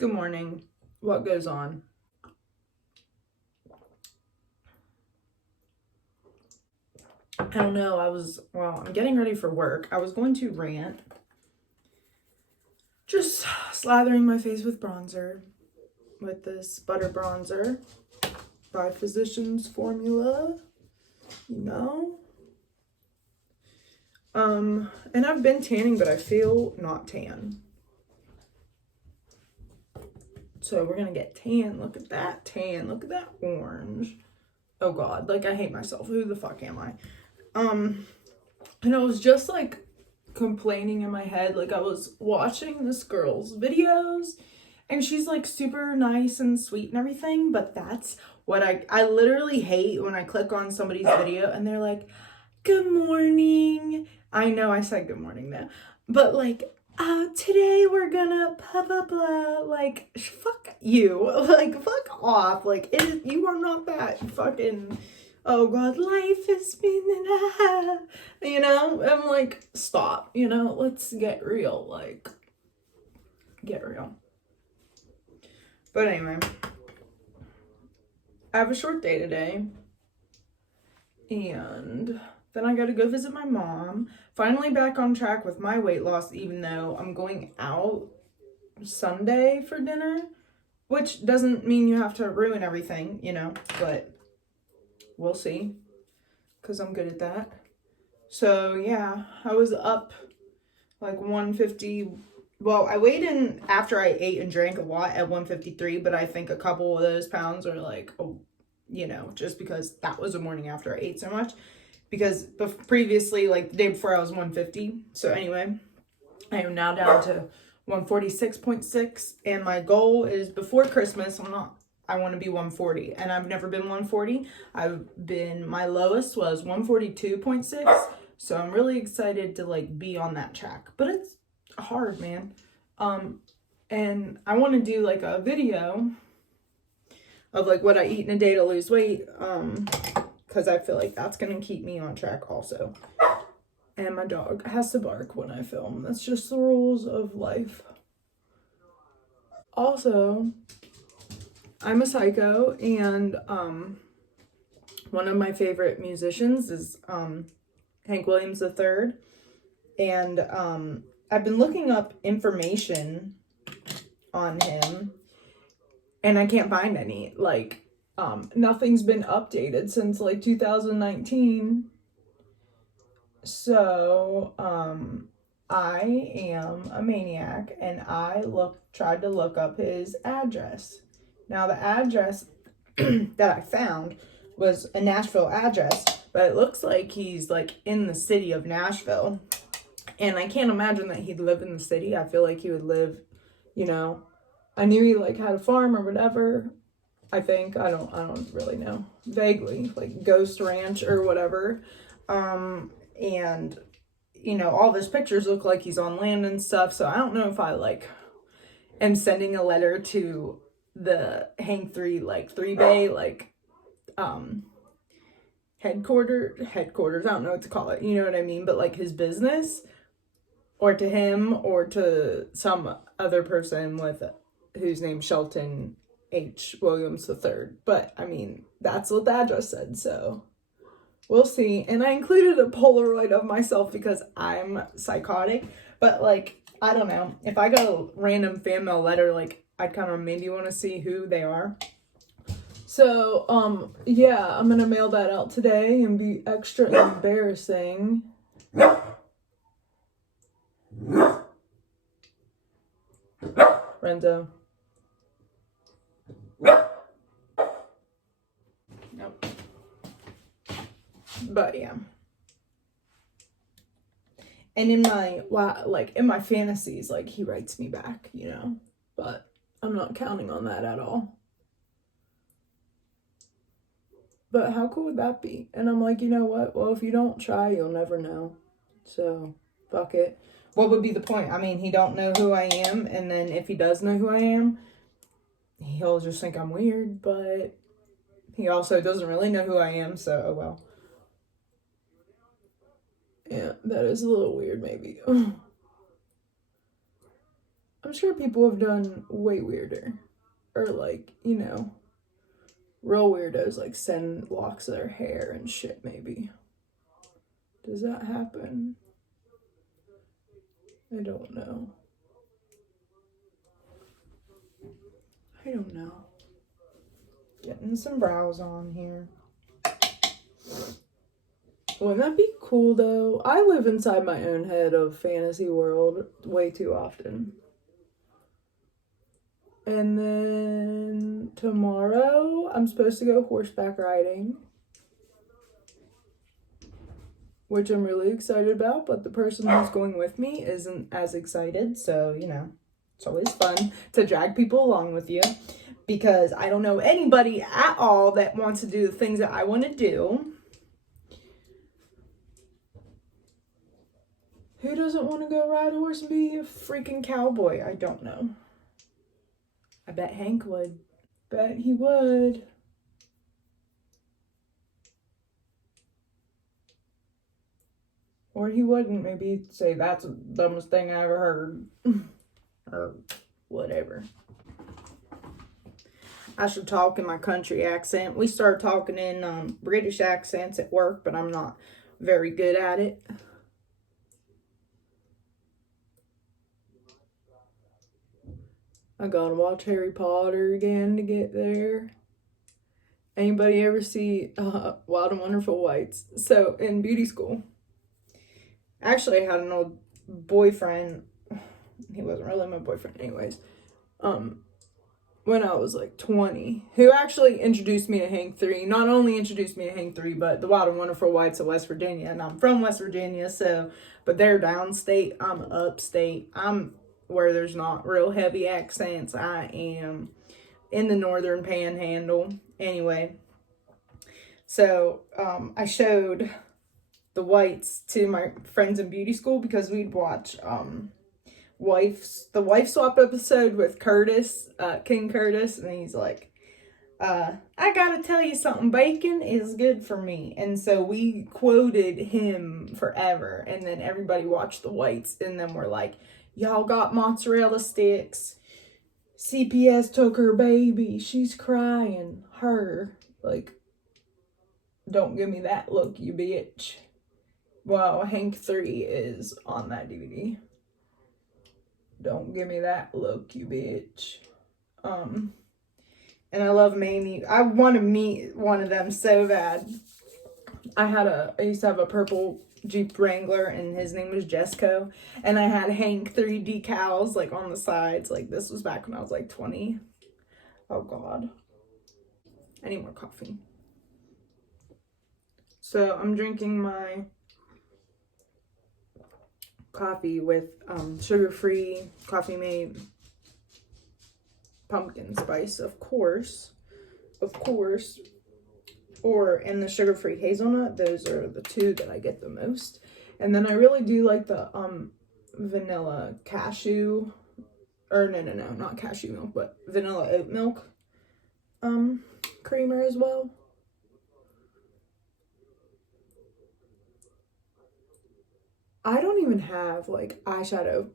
Good morning. What goes on? I don't know. I'm getting ready for work. I was going to rant. Just slathering my face with bronzer. With this butter bronzer by Physicians Formula. You know? And I've been tanning, but I feel not tan. So we're gonna get tan. Look at that tan. Look at that orange. Oh God, like I hate myself. Who the fuck am I? And I was just like complaining in my head. Like I was watching this girl's videos and she's like super nice and sweet and everything, but that's what I literally hate when I click on somebody's video and they're like, good morning. I know I said good morning though, but like, today we're gonna blah blah blah. Like, fuck you. Like, fuck off. Like, you are not that fucking. Oh God, life is spinning. You know, I'm like, stop. You know, let's get real. Like, get real. But anyway, I have a short day today, and then I gotta go visit my mom. Finally back on track with my weight loss, even though I'm going out Sunday for dinner, which doesn't mean you have to ruin everything, you know, but we'll see, because I'm good at that. So yeah, I was up like 150. Well, I weighed in after I ate and drank a lot at 153, but I think a couple of those pounds are like, oh, you know, just because that was the morning after I ate so much. Because previously, like the day before, I was 150. So anyway, I am now down to 146.6, and my goal is before Christmas. I want to be 140, and I've never been 140. My lowest was 142.6. So I'm really excited to like be on that track, but it's hard, man. And I want to do like a video of like what I eat in a day to lose weight. Because I feel like that's going to keep me on track also. And my dog has to bark when I film. That's just the rules of life. Also, I'm a psycho, and one of my favorite musicians is Hank Williams III. And I've been looking up information on him, and I can't find any. Like, nothing's been updated since like 2019. So, I am a maniac, and I tried to look up his address. Now, the address that I found was a Nashville address, but it looks like he's like in the city of Nashville. And I can't imagine that he'd live in the city. I feel like he would live, you know, I knew he like had a farm or whatever. I think, I don't really know. Vaguely, like Ghost Ranch or whatever. And, you know, all of his pictures look like he's on land and stuff. So I don't know if I like am sending a letter to the Hank 3, like 3 Bay, like, headquarters. I don't know what to call it. You know what I mean? But like his business, or to him, or to some other person whose name's Shelton H. Williams III. But I mean, that's what the address said, so we'll see. And I included a Polaroid of myself because I'm psychotic. But like, I don't know. If I got a random fan mail letter, like I'd kind of maybe want to see who they are. So, yeah, I'm gonna mail that out today and be extra embarrassing. Renzo. Nope. But yeah. And in my fantasies, like he writes me back, you know. But I'm not counting on that at all. But how cool would that be? And I'm like, you know what? Well, if you don't try, you'll never know. So, fuck it. What would be the point? I mean, he don't know who I am, and then if he does know who I am, he'll just think I'm weird, but he also doesn't really know who I am, so oh well. Yeah, that is a little weird, maybe. I'm sure people have done way weirder. Or like, you know, real weirdos like send locks of their hair and shit maybe. Does that happen? I don't know. I don't know. Getting some brows on here. Wouldn't that be cool though? I live inside my own head of fantasy world way too often. And then tomorrow I'm supposed to go horseback riding, which I'm really excited about, but the person who's going with me isn't as excited, so, you know, it's always fun to drag people along with you because I don't know anybody at all that wants to do the things that I want to do. Who doesn't want to go ride a horse and be a freaking cowboy? I don't know. I bet Hank would. Bet he would. Or he wouldn't. Maybe he'd say that's the dumbest thing I ever heard. Or whatever. I should talk in my country accent. We start talking in British accents at work, but I'm not very good at it. I gotta watch Harry Potter again to get there. Anybody ever see Wild and Wonderful Whites? So in beauty school, actually I had an old boyfriend. He wasn't really my boyfriend anyways. When I was like 20, who actually introduced me to Hank 3. Not only introduced me to Hank 3, but the Wild and Wonderful Whites of West Virginia. And I'm from West Virginia, so, but they're downstate. I'm upstate. I'm where there's not real heavy accents. I am in the northern panhandle. Anyway, so I showed the Whites to my friends in beauty school because we'd watch the wife swap episode with Curtis, King Curtis, and he's like, I gotta tell you something, bacon is good for me. And so we quoted him forever, and then everybody watched the Whites, and then we're like, y'all got mozzarella sticks. CPS took her baby. She's crying. Her. Like, don't give me that look, you bitch. Well, Hank 3 is on that DVD. Don't give me that look, you bitch. And I love Mamie. I want to meet one of them so bad. I used to have a purple Jeep Wrangler, and his name was Jesco. And I had Hank 3 decals, like, on the sides. Like, this was back when I was, like, 20. Oh, God. I need more coffee. So, I'm drinking my coffee with sugar-free Coffee Mate pumpkin spice, of course. And the sugar-free hazelnut. Those are the two that I get the most. And then I really do like the vanilla cashew, or no, not cashew milk, but vanilla oat milk creamer as well. I don't even have like eyeshadow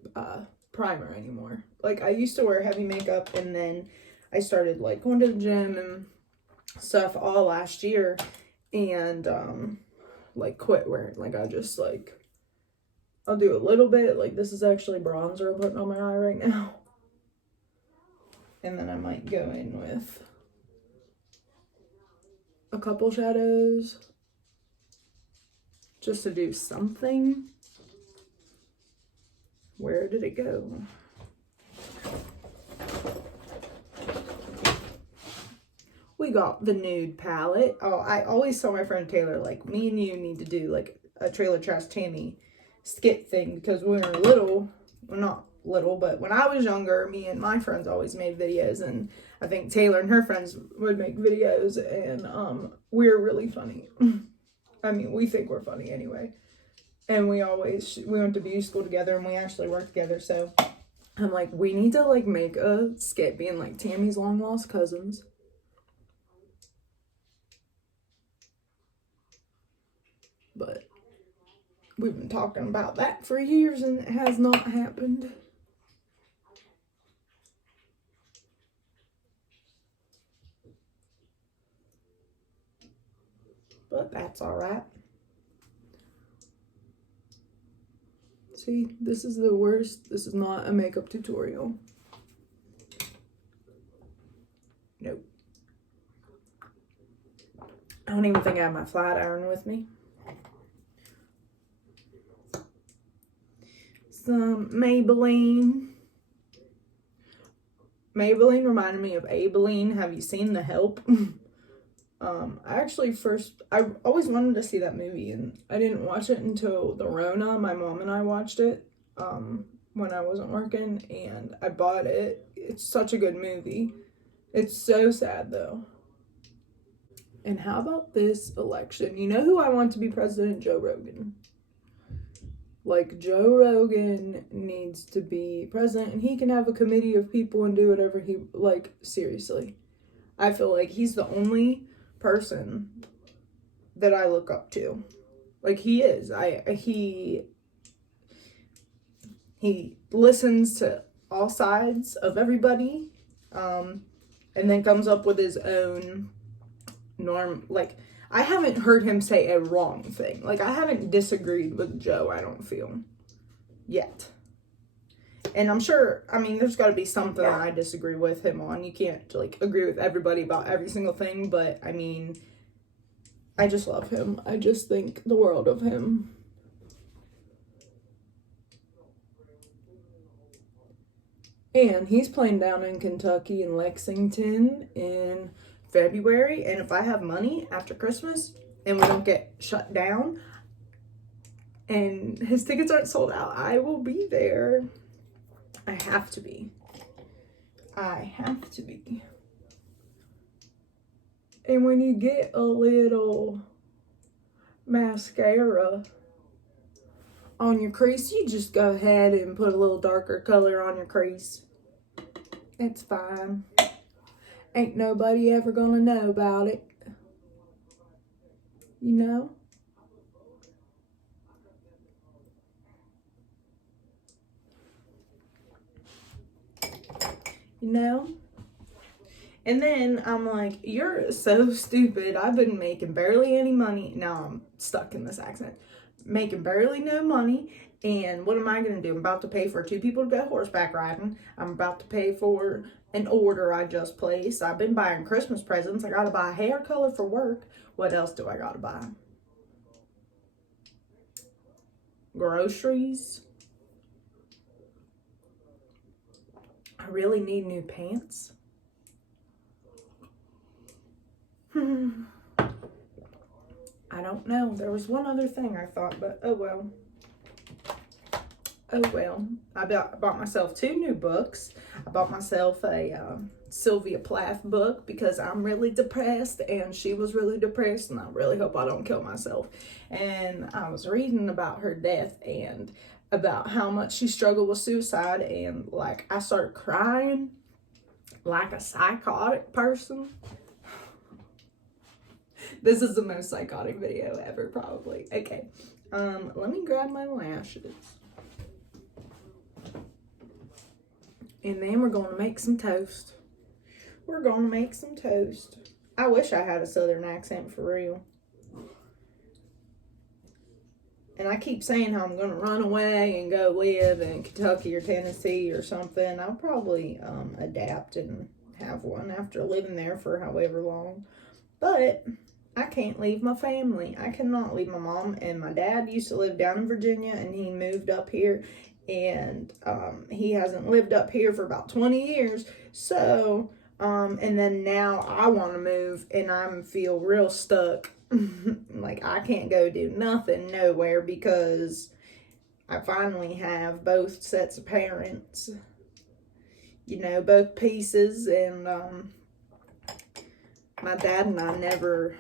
primer anymore. Like, I used to wear heavy makeup, and then I started like going to the gym and stuff all last year, and like quit wearing. Like, I just like, I'll do a little bit. Like, this is actually bronzer I'm putting on my eye right now, and then I might go in with a couple shadows just to do something. Where did it go? We got the nude palette. Oh, I always tell my friend Taylor, like, me and you need to do like a Trailer Trash Tammy skit thing, because when we were little, well, not little, but when I was younger, me and my friends always made videos, and I think Taylor and her friends would make videos, and we're really funny. I mean, we think we're funny anyway. And we went to beauty school together, and we actually worked together, so I'm like, we need to like make a skit being like Tammy's long lost cousins. But we've been talking about that for years, and it has not happened. but that's all right. See, this is the worst. This is not a makeup tutorial. Nope. I don't even think I have my flat iron with me. Some Maybelline. Maybelline reminded me of Abilene. Have you seen The Help? I always wanted to see that movie, and I didn't watch it until the Rona. My mom and I watched it when I wasn't working, and I bought it. It's such a good movie. It's so sad, though. And how about this election? You know who I want to be president? Joe Rogan. Like, Joe Rogan needs to be president, and he can have a committee of people and do whatever he, like, seriously. I feel like he's the only person that I look up to. Like, he is. He listens to all sides of everybody, and then comes up with his own norm. Like, I haven't heard him say a wrong thing. Like, I haven't disagreed with Joe, I don't feel, yet. And I'm sure, I mean, there's got to be something that I disagree with him on. You can't, like, agree with everybody about every single thing, but, I mean, I just love him. I just think the world of him. And he's playing down in Kentucky in Lexington in February, and if I have money after Christmas and we don't get shut down and his tickets aren't sold out, I will be there. I have to be. And when you get a little mascara on your crease, you just go ahead and put a little darker color on your crease. It's fine. Ain't nobody ever gonna know about it. You know? You know? And then I'm like, you're so stupid. I've been making barely any money. Now I'm stuck in this accent. Making barely no money. And what am I going to do? I'm about to pay for 2 people to go horseback riding. I'm about to pay for an order I just placed. I've been buying Christmas presents. I got to buy hair color for work. What else do I got to buy? Groceries. I really need new pants. I don't know. There was one other thing I thought, but oh well. Oh well. I bought myself 2 new books. I bought myself a Sylvia Plath book because I'm really depressed and she was really depressed and I really hope I don't kill myself. And I was reading about her death and about how much she struggled with suicide, and like I started crying like a psychotic person. This is the most psychotic video ever, probably. Okay, let me grab my lashes. And then we're going to make some toast. We're going to make some toast. I wish I had a southern accent for real. And I keep saying how I'm going to run away and go live in Kentucky or Tennessee or something. I'll probably adapt and have one after living there for however long. But I can't leave my family. I cannot leave my mom. And my dad used to live down in Virginia and he moved up here. And he hasn't lived up here for about 20 years. So, and then now I want to move and I feel real stuck. Like I can't go do nothing nowhere because I finally have both sets of parents, you know, both pieces. And my dad and I never,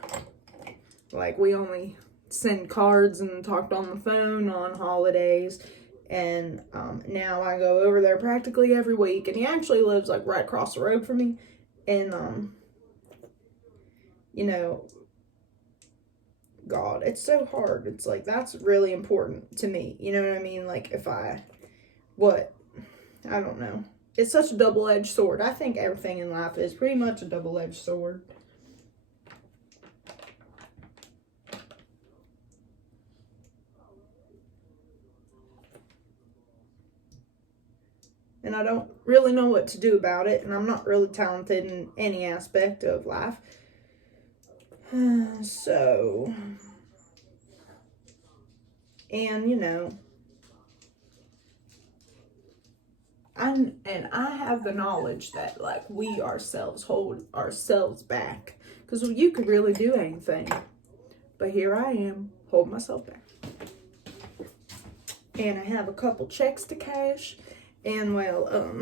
like, we only send cards and talked on the phone on holidays. And now I go over there practically every week, and he actually lives like right across the road from me. And you know, God, it's so hard. It's like, that's really important to me. You know what I mean? Like, if I don't know. It's such a double-edged sword. I think everything in life is pretty much a double-edged sword. and I don't really know what to do about it, and I'm not really talented in any aspect of life. So, and you know, I have the knowledge that like we ourselves hold ourselves back, because you could really do anything, but here I am, hold myself back. And I have a couple checks to cash, and well,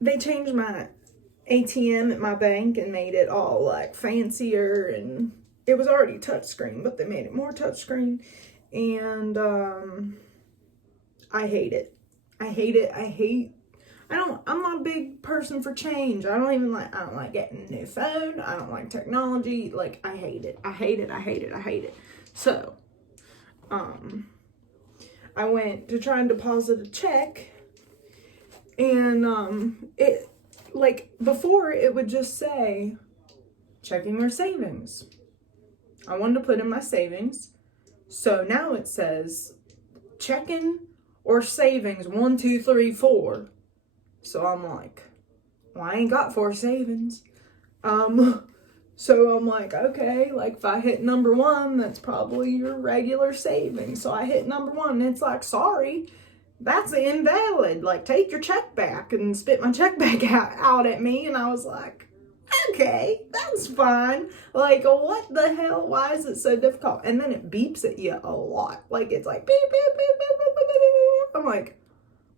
they changed my ATM at my bank and made it all like fancier, and it was already touchscreen, but they made it more touchscreen, and I hate it. I'm not a big person for change. I don't like getting a new phone. I don't like technology. Like, I hate it. So, I went to try and deposit a check, and, it, like, before it would just say, checking your savings. I wanted to put in my savings. So now it says, checking or savings, 1, 2, 3, 4. So I'm like, well, I ain't got 4 savings. So I'm like, okay, like if I hit number 1, that's probably your regular savings. So I hit number 1, and it's like, sorry, that's invalid. Like, take your check back, and spit my check back out at me. And I was like, okay, that's fine. Like, what the hell? Why is it so difficult? And then it beeps at you a lot. Like, it's like, beep, beep, beep, beep, beep, beep, beep. I'm like,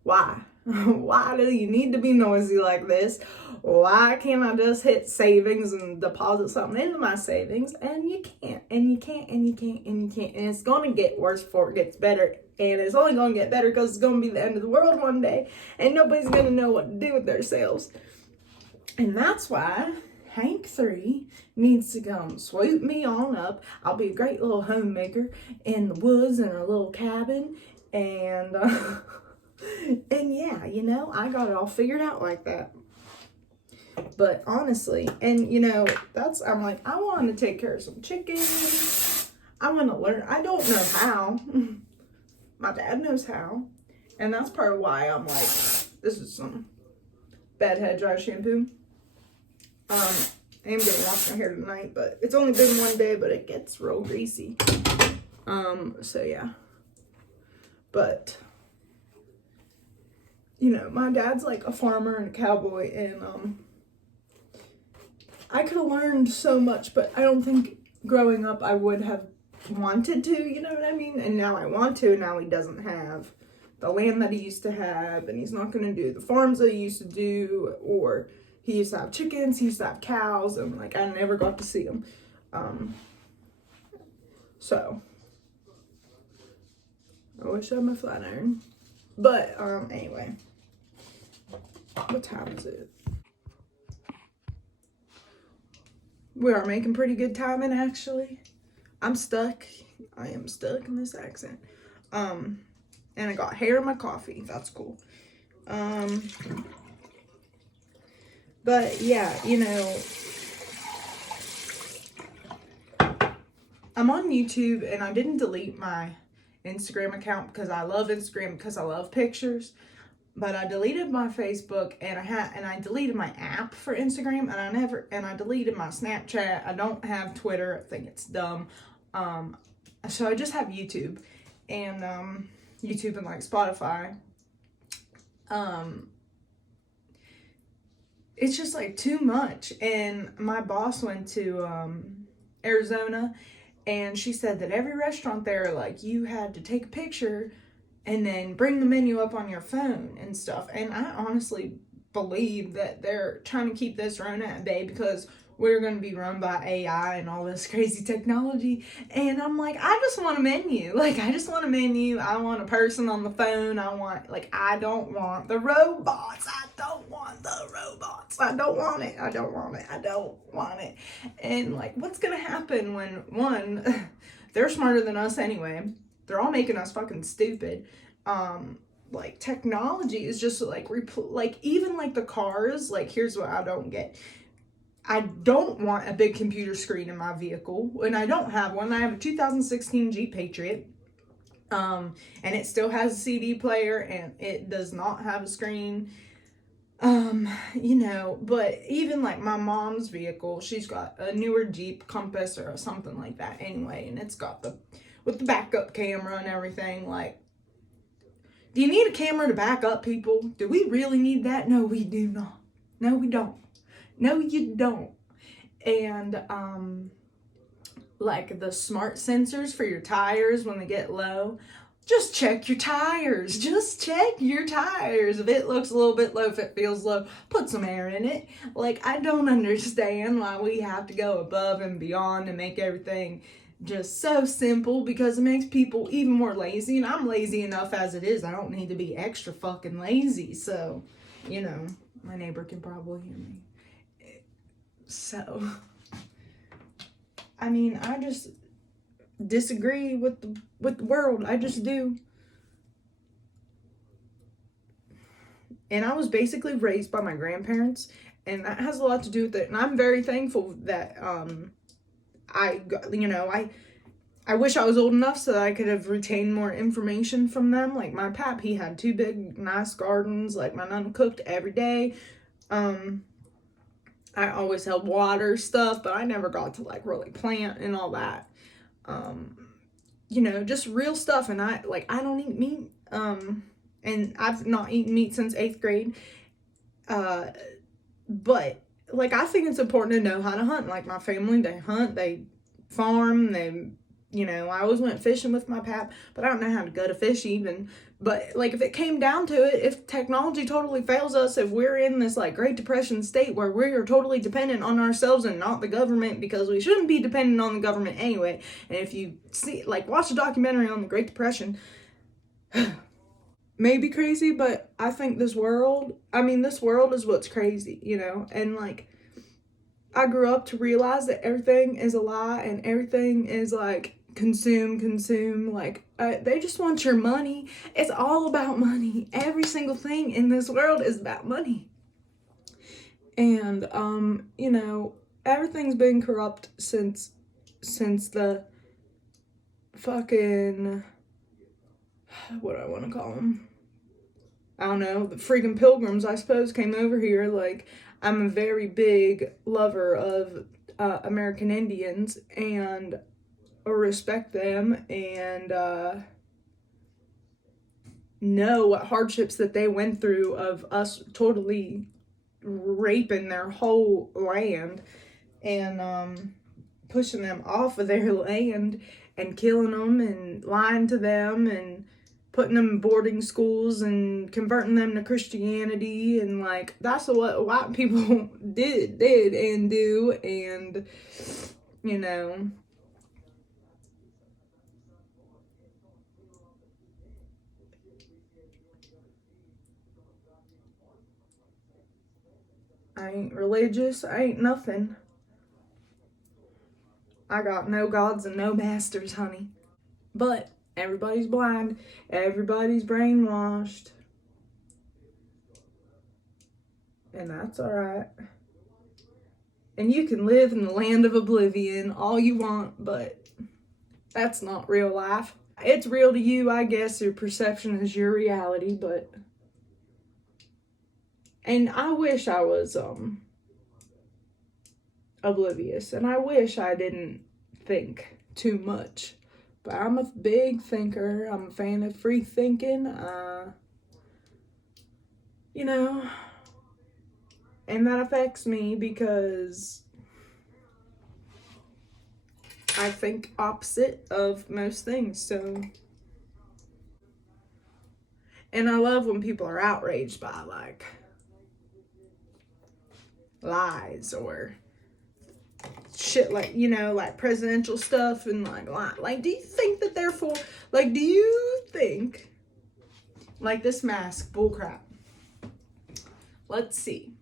why? Why do you need to be noisy like this? Why can't I just hit savings and deposit something into my savings? And you can't, and you can't, and you can't, and you can't. And it's going to get worse before it gets better. And it's only going to get better because it's going to be the end of the world one day. And nobody's going to know what to do with themselves. And that's why Hank 3 needs to come swoop me on up. I'll be a great little homemaker in the woods in our little cabin. And, and yeah, you know, I got it all figured out like that. But honestly, and you know, I'm like, I want to take care of some chickens. I want to learn. I don't know how. My dad knows how. And that's part of why I'm like, this is some bad head dry shampoo. I am gonna wash my hair tonight, but it's only been one day, but it gets real greasy. So yeah. But you know, my dad's like a farmer and a cowboy, and I could have learned so much, but I don't think growing up I would have wanted to, you know what I mean? And now I want to. Now he doesn't have the land that he used to have, and he's not going to do the farms that he used to do, or he used to have chickens, he used to have cows, and like I never got to see them. So I wish I had my flat iron. But anyway, what time is it? We are making pretty good timing, actually. I'm stuck. I am stuck in this accent. And I got hair in my coffee. That's cool. But yeah, you know, I'm on YouTube, and I didn't delete my Instagram account because I love Instagram, because I love pictures. But I deleted my Facebook, and I deleted my app for Instagram, and I deleted my Snapchat. I don't have Twitter. I think it's dumb. So I just have YouTube, and YouTube and like Spotify. It's just like too much. And my boss went to Arizona, and she said that every restaurant there, like, you had to take a picture and then bring the menu up on your phone and stuff. And I honestly believe that they're trying to keep this Rona at bay, because we're going to be run by AI and all this crazy technology. And I'm like, I just want a menu. Like, I just want a menu. I want a person on the phone. I don't want the robots. I don't want it. And like, what's going to happen when, one, they're smarter than us anyway. They're all making us fucking stupid. Like, technology is just like, even like the cars, like, here's what I don't get. I don't want a big computer screen in my vehicle, and I don't have one. I have a 2016 Jeep Patriot, And it still has a CD player, and it does not have a screen. But even like my mom's vehicle, she's got a newer Jeep Compass or something like that anyway, and it's got with the backup camera and everything. Like, do you need a camera to back up people? Do we really need that? No, we do not. No, we don't. No, you don't. And like the smart sensors for your tires when they get low. Just check your tires. Just check your tires. If it looks a little bit low, if it feels low, put some air in it. Like, I don't understand why we have to go above and beyond and make everything just so simple, because it makes people even more lazy. And I'm lazy enough as it is. I don't need to be extra fucking lazy. So, my neighbor can probably hear me. So, I mean, I just disagree with the world. I just do. And I was basically raised by my grandparents, and that has a lot to do with it. And I'm very thankful that I wish I was old enough so that I could have retained more information from them. Like my pap, he had 2 big nice gardens. Like my nana cooked every day. I always held water stuff, but I never got to like really plant and all that. Just real stuff. And I don't eat meat. And I've not eaten meat since 8th grade. But like, I think it's important to know how to hunt. Like my family, they hunt, they farm, I always went fishing with my pap, but I don't know how to gut a fish even. But like, if it came down to it, if technology totally fails us, if we're in this like Great Depression state where we are totally dependent on ourselves and not the government, because we shouldn't be dependent on the government anyway. And if you watch a documentary on the Great Depression, maybe crazy, but I think this world is what's crazy, and like, I grew up to realize that everything is a lie and everything is like consume, like they just want your money. It's all about money. Every single thing in this world is about money. And everything's been corrupt since the fucking, what do I want to call them? I don't know, the freaking pilgrims, I suppose, came over here. Like, I'm a very big lover of American Indians, and respect them, and know what hardships that they went through of us totally raping their whole land and pushing them off of their land and killing them and lying to them and putting them in boarding schools and converting them to Christianity. And like, that's what white people did and do. And I ain't religious, I ain't nothing. I got no gods and no masters, honey. But everybody's blind, everybody's brainwashed. And that's alright. And you can live in the land of oblivion all you want, but that's not real life. It's real to you, I guess. Your perception is your reality, but... And I wish I was oblivious, and I wish I didn't think too much. But I'm a big thinker. I'm a fan of free thinking. And that affects me because I think opposite of most things. So, and I love when people are outraged by like lies or shit, like, like presidential stuff and like, do you think that therefore, like, do you think like this mask bullcrap? Let's see.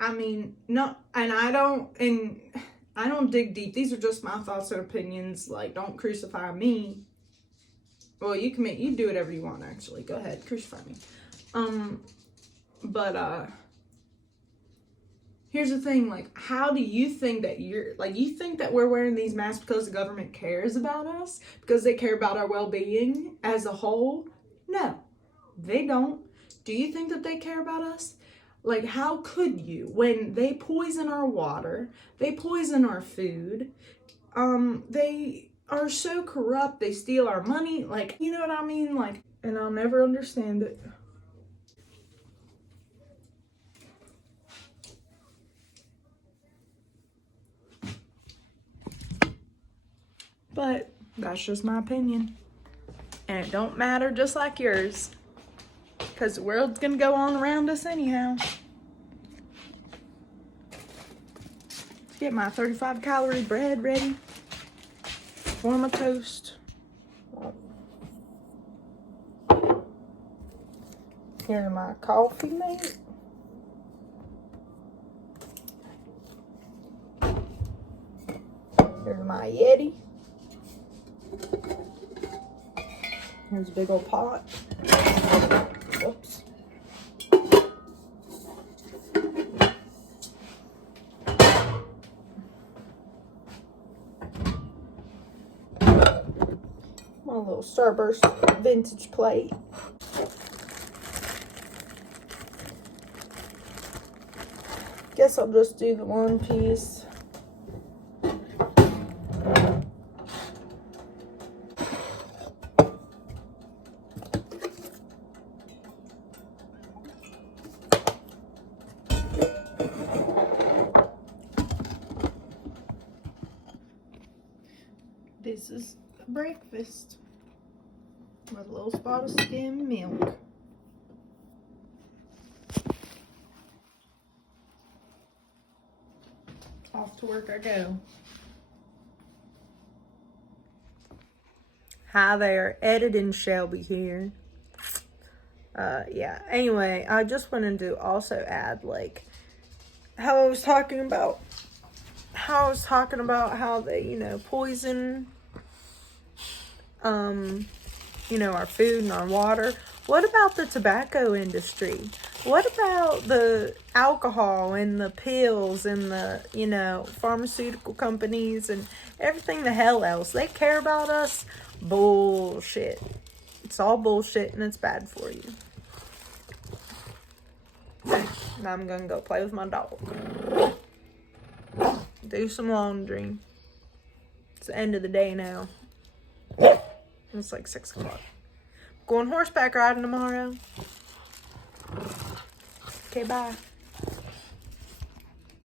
I mean, no, and I don't dig deep. These are just my thoughts and opinions. Like, don't crucify me. Well, you do whatever you want, actually. Go ahead, crucify me. But here's the thing, like, how do you think that you think that we're wearing these masks because the government cares about us? Because they care about our well-being as a whole? No, they don't. Do you think that they care about us? Like, how could you, when they poison our water, they poison our food, they are so corrupt, they steal our money, like, you know what I mean? Like, and I'll never understand it. But that's just my opinion. And it don't matter, just like yours. Because the world's gonna go on around us anyhow. Let's get my 35-calorie bread ready for my toast. Here's my coffee mate. Here's my Yeti. Here's a big old pot. Whoops. My little Starburst vintage plate. Guess I'll just do the one piece. This is breakfast with a little spot of skim milk. Off to work I go. Hi there, Editing Shelby here. Yeah, anyway, I just wanted to also add, like, how I was talking about how they, poison, our food and our water. What about the tobacco industry? What about the alcohol and the pills and the, pharmaceutical companies and everything the hell else? They care about us? Bullshit. It's all bullshit and it's bad for you. Now I'm gonna go play with my dog. Do some laundry. It's the end of the day now. It's like 6 o'clock. Going horseback riding tomorrow. Okay, bye.